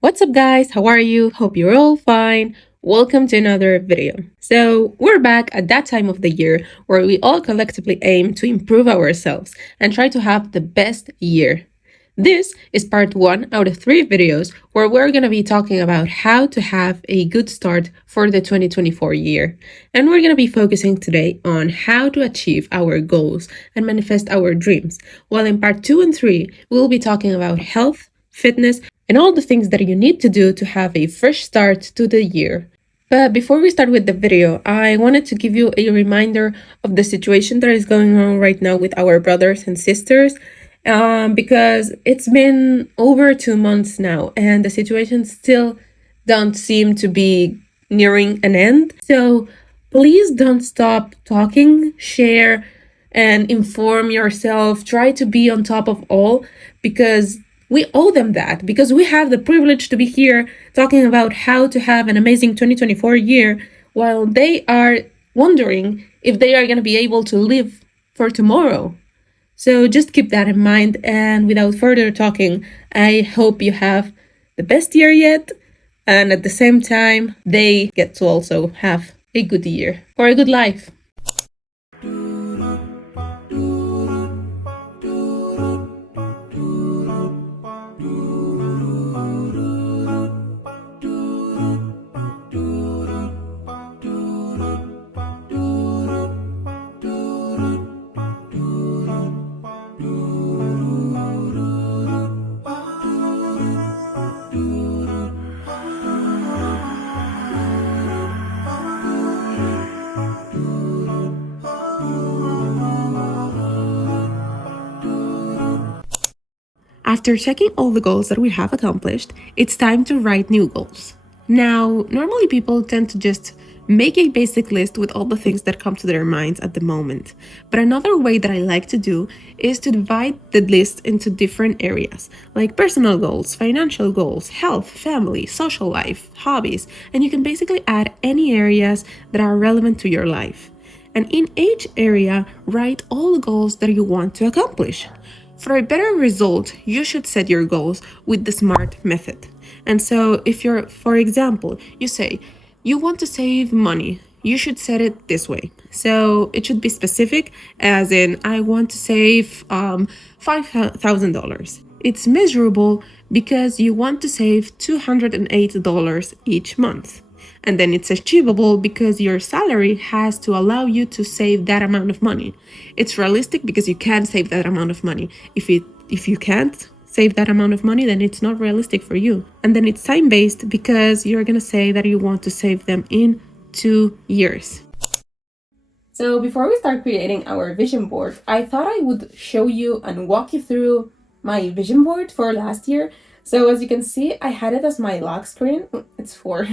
What's up, guys? How are you? Hope you're all fine. Welcome to another video. So, we're back at that time of the year where we all collectively aim to improve ourselves and try to have the best year. This is part 1 out of 3 videos where we're going to be talking about how to have a good start for the 2024 year. And we're going to be focusing today on how to achieve our goals and manifest our dreams. While in part 2 and 3, we'll be talking about health, fitness, and all the things that you need to do to have a fresh start to the year. But before we start with the video, I wanted to give you a reminder of the situation that is going on right now with our brothers and sisters, because it's been over 2 months now, and the situation still don't seem to be nearing an end. So please don't stop talking, share, and inform yourself. Try to be on top of all, because we owe them that, because we have the privilege to be here talking about how to have an amazing 2024 year while they are wondering if they are going to be able to live for tomorrow. So just keep that in mind. And without further talking, I hope you have the best year yet. And at the same time, they get to also have a good year or a good life. After checking all the goals that we have accomplished, it's time to write new goals. Now, normally people tend to just make a basic list with all the things that come to their minds at the moment. But another way that I like to do is to divide the list into different areas, like personal goals, financial goals, health, family, social life, hobbies, and you can basically add any areas that are relevant to your life. And in each area, write all the goals that you want to accomplish. For a better result, you should set your goals with the SMART method. And so if you're, for example, you say you want to save money, you should set it this way. So it should be specific, as in, I want to save $5,000. It's measurable because you want to save $208 each month. And then it's achievable because your salary has to allow you to save that amount of money. It's realistic because you can save that amount of money. If you can't save that amount of money, then it's not realistic for you. And then it's time-based because you're going to say that you want to save them in 2 years. So before we start creating our vision board, I thought I would show you and walk you through my vision board for last year. So as you can see, I had it as my lock screen. It's 4.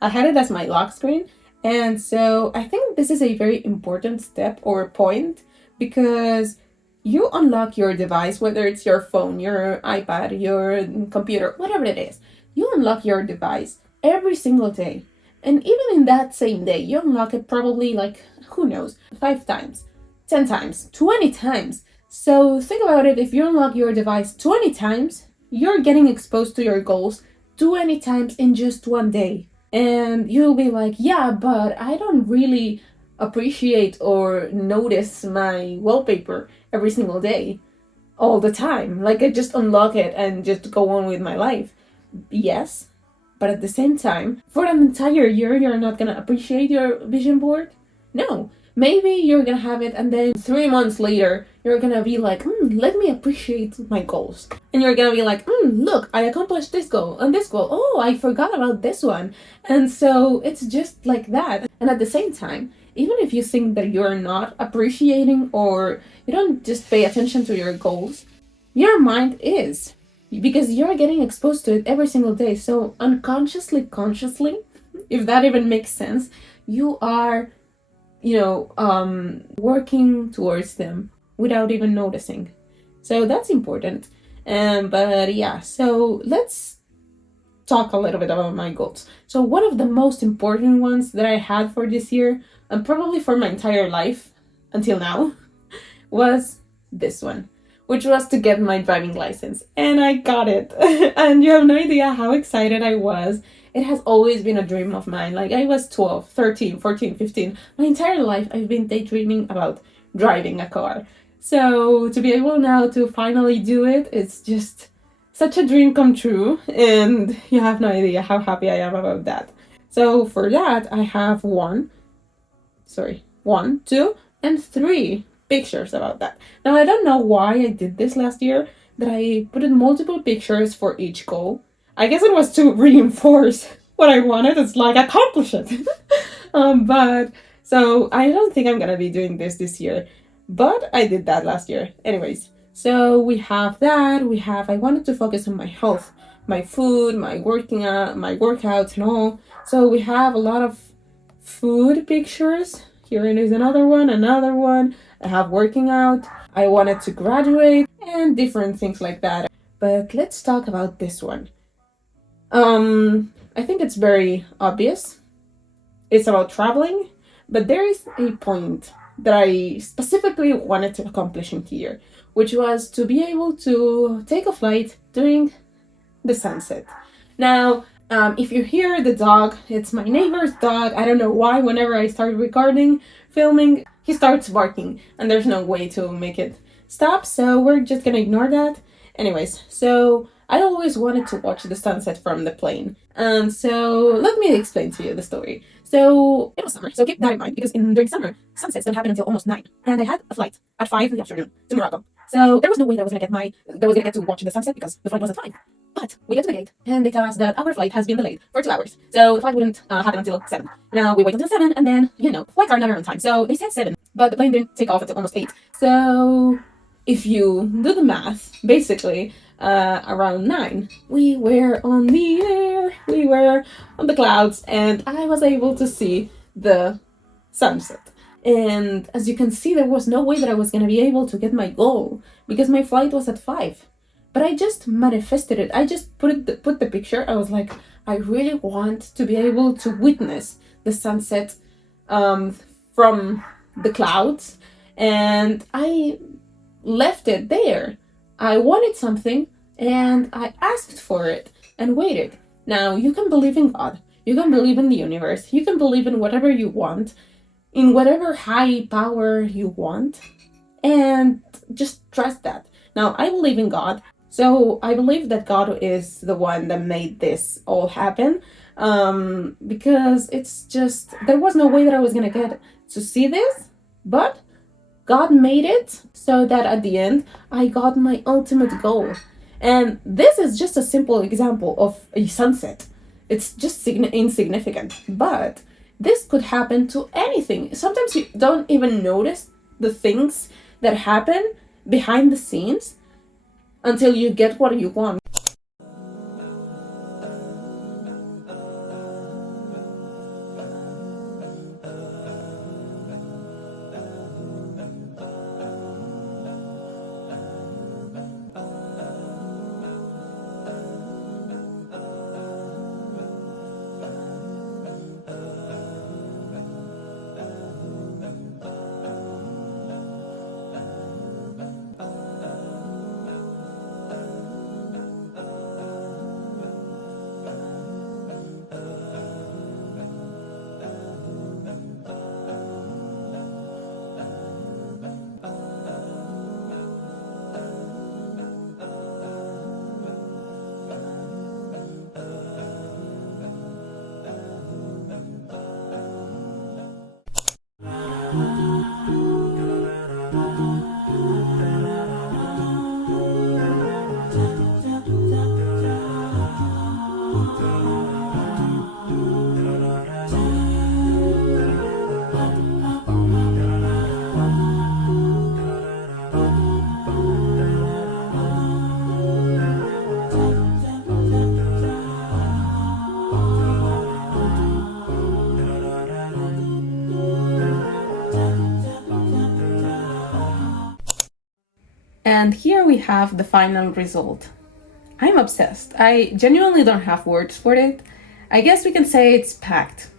I had it as my lock screen. And so I think this is a very important step or point, because you unlock your device, whether it's your phone, your iPad, your computer, whatever it is. You unlock your device every single day. And even in that same day, you unlock it probably, like, who knows, 5 times, 10 times, 20 times. So think about it. If you unlock your device 20 times, you're getting exposed to your goals 20 times in just one day. And you'll be like, yeah, but I don't really appreciate or notice my wallpaper every single day all the time. Like, I just unlock it and just go on with my life. Yes, but at the same time, for an entire year, you're not gonna appreciate your vision board? No. Maybe you're gonna have it, and then 3 months later, you're gonna be like, let me appreciate my goals. And you're gonna be like, look, I accomplished this goal and this goal. Oh, I forgot about this one. And so it's just like that. And at the same time, even if you think that you're not appreciating or you don't just pay attention to your goals, your mind is, because you're getting exposed to it every single day. So unconsciously, consciously, if that even makes sense, you are working towards them without even noticing. So that's important. But yeah, so let's talk a little bit about my goals. So one of the most important ones that I had for this year, and probably for my entire life until now, was this one, which was to get my driving license. And I got it. And you have no idea how excited I was. It has always been a dream of mine. Like, I was 12, 13, 14, 15. My entire life, I've been daydreaming about driving a car. So to be able now to finally do it, it's just such a dream come true. And you have no idea how happy I am about that. So for that, I have one, two, and three pictures about that. Now, I don't know why I did this last year, that I put in multiple pictures for each goal. I guess it was to reinforce what I wanted. It's like, accomplish it. But so I don't think I'm gonna be doing this year, but I did that last year. Anyways, so we have that. I wanted to focus on my health, my food, my working out, my workouts, and all. So we have a lot of food pictures. Here is another one. I have working out. I wanted to graduate and different things like that. But let's talk about this one. I think it's very obvious. It's about traveling, but there is a point that I specifically wanted to accomplish in here, which was to be able to take a flight during the sunset. Now, if you hear the dog, it's my neighbor's dog. I don't know why, whenever I start filming, he starts barking, and there's no way to make it stop, so we're just gonna ignore that. Anyways, so I always wanted to watch the sunset from the plane. And so let me explain to you the story. So it was summer, so keep that in mind, because during summer, sunsets don't happen until almost 9. And I had a flight at 5 in the afternoon to Morocco. So there was no way that I was gonna get to watch the sunset, because the flight was at 5. But we get to the gate, and they tell us that our flight has been delayed for 2 hours. So the flight wouldn't happen until 7. Now we wait until 7, and then, flights are never on time. So they said 7, but the plane didn't take off until almost 8. So if you do the math, basically, around 9, we were on the air, we were on the clouds, and I was able to see the sunset. And as you can see, there was no way that I was going to be able to get my goal, because my flight was at 5. But I just manifested it. I just put the picture. I was like, I really want to be able to witness the sunset from the clouds. And I left it there. I wanted something, and I asked for it and waited. Now, you can believe in God. You can believe in the universe. You can believe in whatever you want, in whatever high power you want, and just trust that. Now, I believe in God. So I believe that God is the one that made this all happen, because it's just, there was no way that I was going to get to see this, but God made it so that at the end, I got my ultimate goal. And this is just a simple example of a sunset. It's just insignificant, but this could happen to anything. Sometimes you don't even notice the things that happen behind the scenes until you get what you want. And here we have the final result. I'm obsessed. I genuinely don't have words for it. I guess we can say it's packed.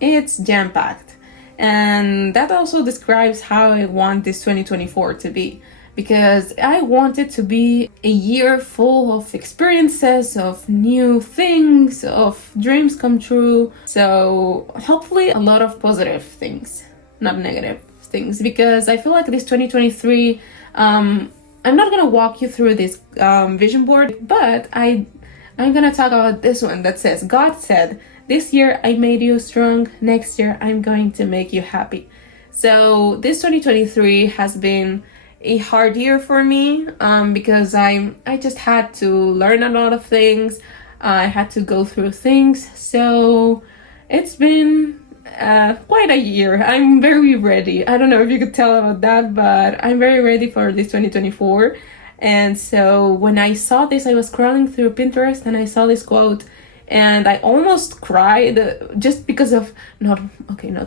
It's jam packed. And that also describes how I want this 2024 to be. Because I want it to be a year full of experiences, of new things, of dreams come true. So hopefully a lot of positive things, not negative things. Because I feel like this 2023, I'm not gonna walk you through this vision board, but I'm gonna talk about this one that says, God said, this year I made you strong, next year I'm going to make you happy. So this 2023 has been a hard year for me because I just had to learn a lot of things. I had to go through things. So it's been quite a year. I'm very ready. I don't know if you could tell about that, but I'm very ready for this 2024. And so when I saw this, I was scrolling through Pinterest and I saw this quote and I almost cried just because of, not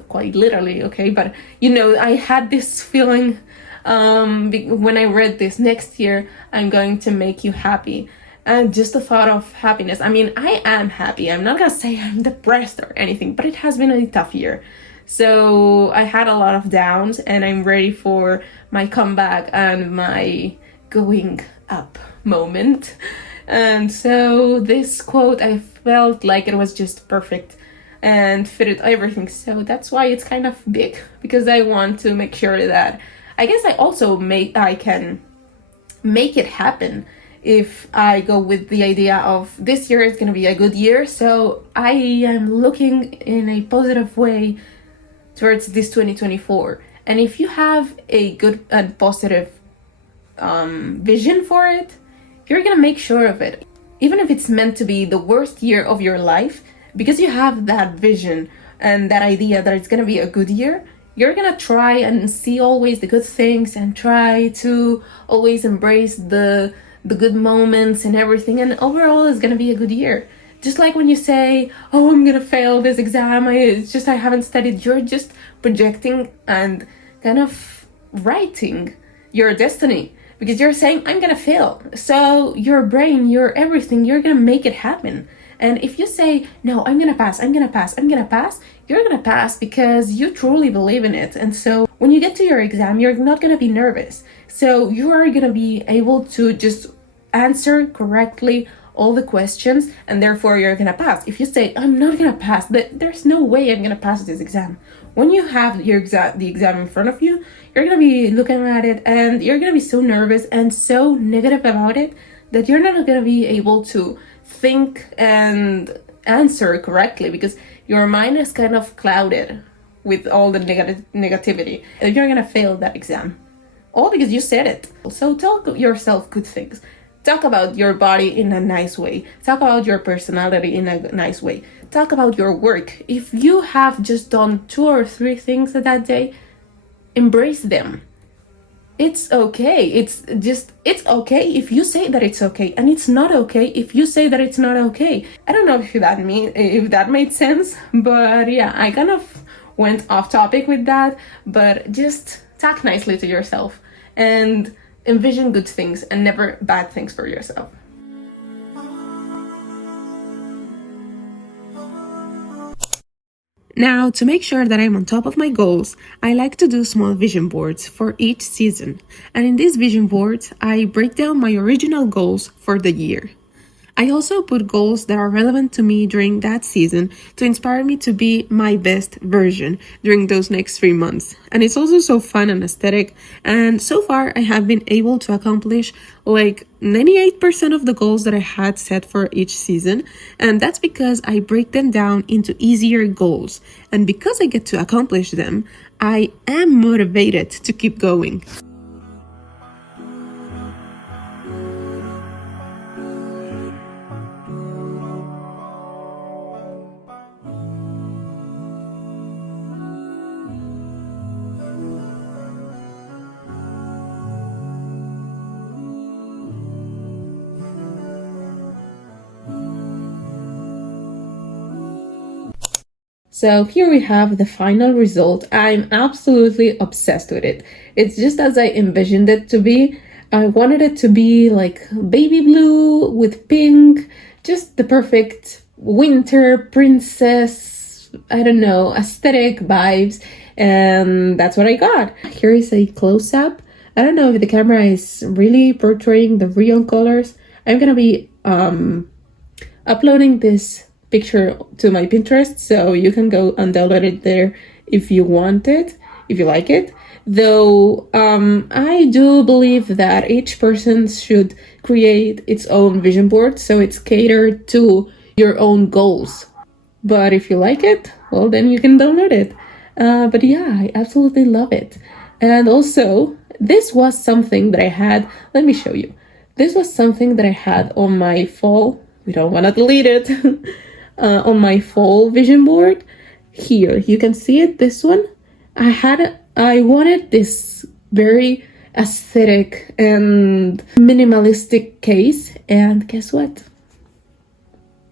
quite literally, okay, but I had this feeling when I read this, next year I'm going to make you happy. And just the thought of happiness. I mean, I am happy. I'm not gonna say I'm depressed or anything, but it has been a tough year. So I had a lot of downs and I'm ready for my comeback and my going up moment. And so this quote, I felt like it was just perfect and fitted everything. So that's why it's kind of big, because I want to make sure that I guess I can make it happen if I go with the idea of this year is going to be a good year. So I am looking in a positive way towards this 2024. And if you have a good and positive vision for it, you're going to make sure of it. Even if it's meant to be the worst year of your life, because you have that vision and that idea that it's going to be a good year, you're gonna try and see always the good things and try to always embrace the good moments and everything, and overall it's gonna be a good year. Just like when you say, oh, I'm gonna fail this exam, I haven't studied, you're just projecting and kind of writing your destiny, because you're saying, I'm gonna fail. So your brain, your everything, you're gonna make it happen. And if you say, no, I'm gonna pass, you're gonna pass because you truly believe in it. And so when you get to your exam, you're not gonna be nervous. So you are gonna be able to just answer correctly all the questions, and therefore you're gonna pass. If you say, I'm not gonna pass, there's no way I'm gonna pass this exam. When you have the exam in front of you, you're gonna be looking at it and you're gonna be so nervous and so negative about it that you're not gonna be able to think and answer correctly, because your mind is kind of clouded with all the negativity, and you're gonna fail that exam, all because you said it. So tell yourself good things. Talk about your body in a nice way. Talk about your personality in a nice way. Talk about your work. If you have just done 2 or 3 things that day, embrace them. It's okay. It's okay if you say that it's okay, and it's not okay if you say that it's not okay. I don't know if that made sense, but yeah, I kind of went off topic with that, but just talk nicely to yourself and envision good things and never bad things for yourself. Now, to make sure that I'm on top of my goals, I like to do small vision boards for each season. And in these vision boards, I break down my original goals for the year. I also put goals that are relevant to me during that season to inspire me to be my best version during those next 3 months. And it's also so fun and aesthetic. And so far, I have been able to accomplish like 98% of the goals that I had set for each season. And that's because I break them down into easier goals. And because I get to accomplish them, I am motivated to keep going. So here we have the final result. I'm absolutely obsessed with it. It's just as I envisioned it to be. I wanted it to be like baby blue with pink, just the perfect winter princess, I don't know, aesthetic vibes. And that's what I got. Here is a close-up. I don't know if the camera is really portraying the real colors. I'm gonna be uploading this picture to my Pinterest, so you can go and download it there if you want it, if you like it. Though I do believe that each person should create its own vision board, so it's catered to your own goals. But if you like it, well, then you can download it. But yeah, I absolutely love it. And also, this was something that I had, let me show you. This was something that I had on my fall, we don't want to delete it, on my fall vision board. Here, you can see it, this one. I wanted this very aesthetic and minimalistic case, and guess what?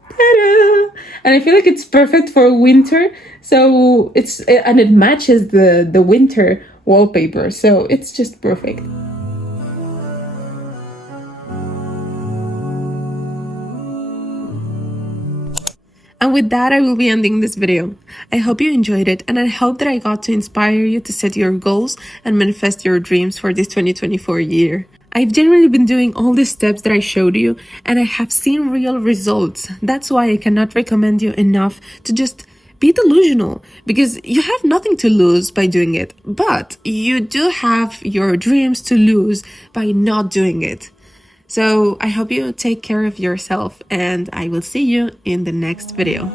Ta-da! And I feel like it's perfect for winter, so it matches the winter wallpaper, so it's just perfect. And with that, I will be ending this video. I hope you enjoyed it, and I hope that I got to inspire you to set your goals and manifest your dreams for this 2024 year. I've generally been doing all the steps that I showed you, and I have seen real results. That's why I cannot recommend you enough to just be delusional, because you have nothing to lose by doing it, but you do have your dreams to lose by not doing it. So I hope you take care of yourself, and I will see you in the next video.